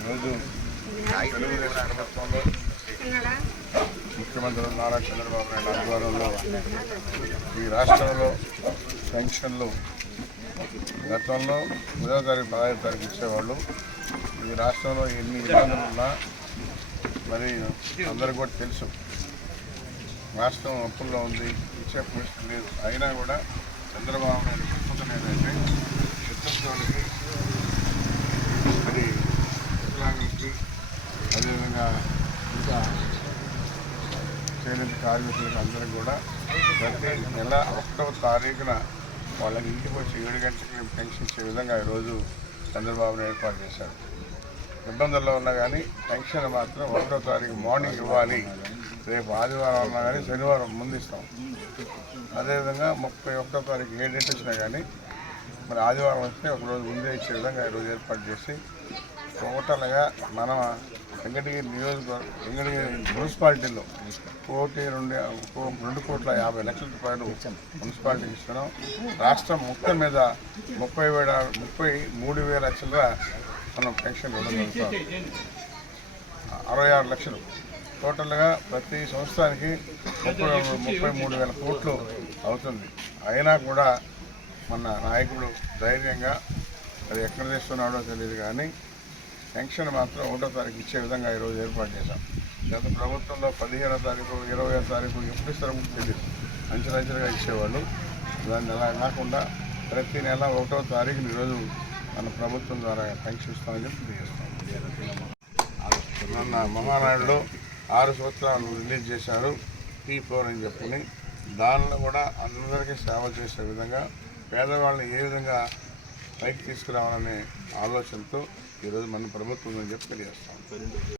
ఈరోజు తెలుగుదేశం ప్రభుత్వంలో ముఖ్యమంత్రి నారా చంద్రబాబు నాయుడు ఆధ్వర్యంలో ఈ రాష్ట్రంలో పెన్షన్లు గతంలో పదో తారీఖు పదహైదు తారీఖు ఇచ్చేవాళ్ళు. ఈ రాష్ట్రంలో ఎన్ని ఇబ్బందులు ఉన్నా మరి అందరికీ కూడా తెలుసు. రాష్ట్రం అప్పుల్లో ఉంది ఇచ్చే పరిస్థితి లేదు. అయినా కూడా చంద్రబాబు నాయుడు ప్రభుత్వం ఏంటంటే చిత్తశుద్ధికి మరి వికలాంగులకి అదేవిధంగా ఇంకా చేనేత కార్మికులకు అందరం కూడా ప్రతి నెల ఒకటవ తారీఖున వాళ్ళకి ఇంటికి వచ్చి ఏడు గంటలకి పెన్షన్ ఇచ్చే విధంగా ఈరోజు చంద్రబాబును ఏర్పాటు చేశారు. ఇబ్బందుల్లో ఉన్నా కానీ పెన్షన్ మాత్రం ఒకటో తారీఖు మార్నింగ్ ఇవ్వాలి. రేపు ఆదివారం ఉన్నా కానీ శనివారం ముందు ఇస్తాం. అదేవిధంగా ముప్పై ఒకటో తారీఖు ఏ డేట్ వచ్చినా కానీ మరి ఆదివారం వస్తే ఒకరోజు ముందే ఇచ్చే విధంగా ఈరోజు ఏర్పాటు చేసి టోటల్గా మనం వెంకటగిరి నియోజకవర్గం వెంకటగిరి మున్సిపాలిటీలో కోటి రెండు రెండు కోట్ల యాభై లక్షల రూపాయలు మున్సిపాలిటీకి ఇస్తున్నాం. రాష్ట్రం మొత్తం మీద ముప్పై వేల ముప్పై మూడు వేల లక్షల మనం పెన్షన్ ఇవ్వడం జరుగుతుంది. అరవై ఆరు లక్షలు. టోటల్గా ప్రతి సంవత్సరానికి ముప్పై ముప్పై మూడు వేల కోట్లు అవుతుంది. అయినా కూడా మన నాయకుడు ధైర్యంగా అది ఎక్కడ చేస్తున్నాడో తెలియదు కానీ పెన్షన్ మాత్రం ఒకటో తారీఖు ఇచ్చే విధంగా ఈరోజు ఏర్పాటు చేశాం. గత ప్రభుత్వంలో పదిహేనో తారీఖు ఇరవయో తారీఖు ఎప్పుడు ఇస్తారో తెలియదు అంచెలంచెలుగా ఇచ్చేవాళ్ళు. దాన్ని అలా కాకుండా ప్రతి నెల ఒకటో తారీఖున ఈరోజు మన ప్రభుత్వం ద్వారా పెన్షన్ ఇస్తామని చెప్పి తెలియజేస్తాం మొన్న మహానాడులో ఆరు సూత్రాలు రిలీజ్ చేశారు టీ ఫోర్ అని చెప్పుకుని దానిలో కూడా అందరికీ సేవ చేసే విధంగా పేదవాళ్ళని ఏ విధంగా పైకి తీసుకురావాలనే ఆలోచనతో ఈరోజు మన ప్రభుత్వం అని చెప్పి తెలియజేస్తాం.